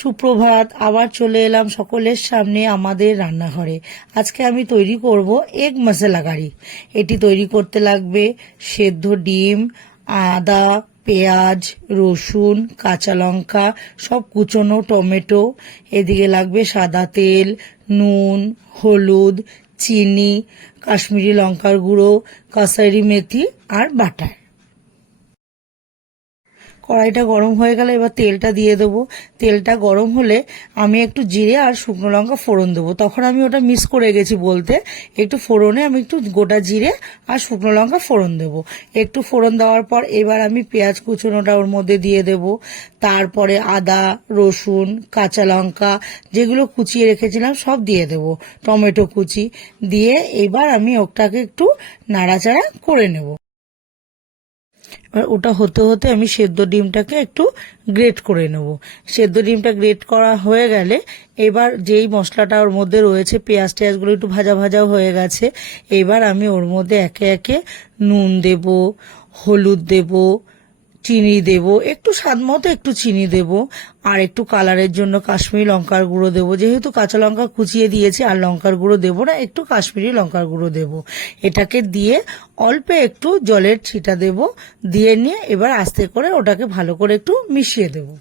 সুপ্রভাত। আবার চলে এলাম সকলের সামনে আমাদের রান্নাঘরে। আজকে আমি তৈরি করব এগ মশলা কারি। এটি তৈরি করতে লাগবে সেদ্ধ ডিম, আদা, পেঁয়াজ, রসুন, কাঁচা লঙ্কা, সব কুচনো, টমেটো। এদিকে লাগবে সাদা তেল, নুন, হলুদ, চিনি, কাশ্মীরি লঙ্কার গুঁড়ো, কাসুরি মেথি আর বাটার। কড়াইটা গরম হয়ে গেলে এবার তেলটা দিয়ে দেবো। তেলটা গরম হলে আমি একটু জিরে আর শুকনো লঙ্কা ফোড়ন দেবো। তখন আমি ওটা মিস করে গেছি বলতে, একটু ফোড়নে আমি একটু গোটা জিরে আর শুকনো লঙ্কা ফোড়ন দেবো। একটু ফোড়ন দেওয়ার পর এবার আমি পেঁয়াজ কুচনোটা ওর মধ্যে দিয়ে দেবো। তারপরে আদা, রসুন, কাঁচা লঙ্কা যেগুলো কুচিয়ে রেখেছিলাম সব দিয়ে দেবো, টমেটো কুচি দিয়ে এবার আমি ওটাকে একটু নাড়াচাড়া করে নেব। এবার ওটা হতে হতে আমি সেদ্ধ ডিমটাকে একটু গ্রেট করে নেব। সেদ্ধ ডিমটা গ্রেট করা হয়ে গেলে এবার যেই মশলাটা ওর মধ্যে রয়েছে, পেঁয়াজ টেয়াজগুলো একটু ভাজা ভাজা হয়ে গেছে, এবার আমি ওর মধ্যে একে একে নুন দেব, হলুদ দেব, চিনি দেব, একটু স্বাদ মতো একটু চিনি দেব, আর একটু কালারের জন্য কাশ্মীরি লঙ্কার গুঁড়ো দেবো। যেহেতু কাঁচা লঙ্কা কুচিয়ে দিয়েছি আর লঙ্কার গুঁড়ো দেবো না, একটু কাশ্মীরি লঙ্কার গুঁড়ো দেবো। এটাকে দিয়ে অল্প একটু জলের ছিটা দেব, দিয়ে নিয়ে এবার আস্তে করে ওটাকে ভালো করে একটু মিশিয়ে দেবো।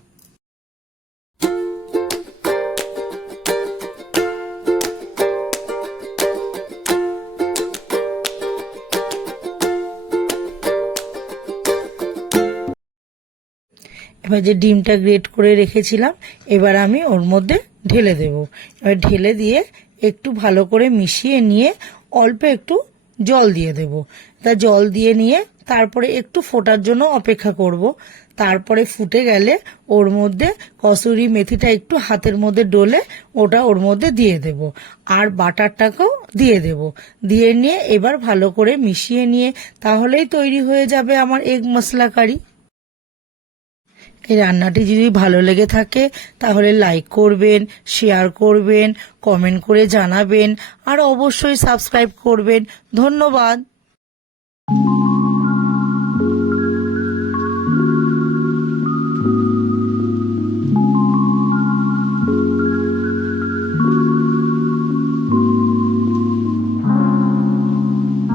এবার যে ডিমটা গ্রেট করে রেখেছিলাম এবার আমি ওর মধ্যে ঢেলে দেব। এবার ঢেলে দিয়ে একটু ভালো করে মিশিয়ে নিয়ে অল্প একটু জল দিয়ে দেব। তা জল দিয়ে নিয়ে তারপরে একটু ফোটার জন্য অপেক্ষা করব। তারপরে ফুটে গেলে ওর মধ্যে কসুরি মেথিটা একটু হাতের মধ্যে ডলে ওটা ওর মধ্যে দিয়ে দেব, আর বাটারটাকেও দিয়ে দেব। দিয়ে নিয়ে এবার ভালো করে মিশিয়ে নিয়ে তাহলেই তৈরি হয়ে যাবে আমার এগ মশলা কারি। এই রান্নাটি যদি ভালো লেগে থাকে তাহলে লাইক করবেন, শেয়ার করবেন, কমেন্ট করে জানাবেন, আর অবশ্যই সাবস্ক্রাইব করবেন। ধন্যবাদ।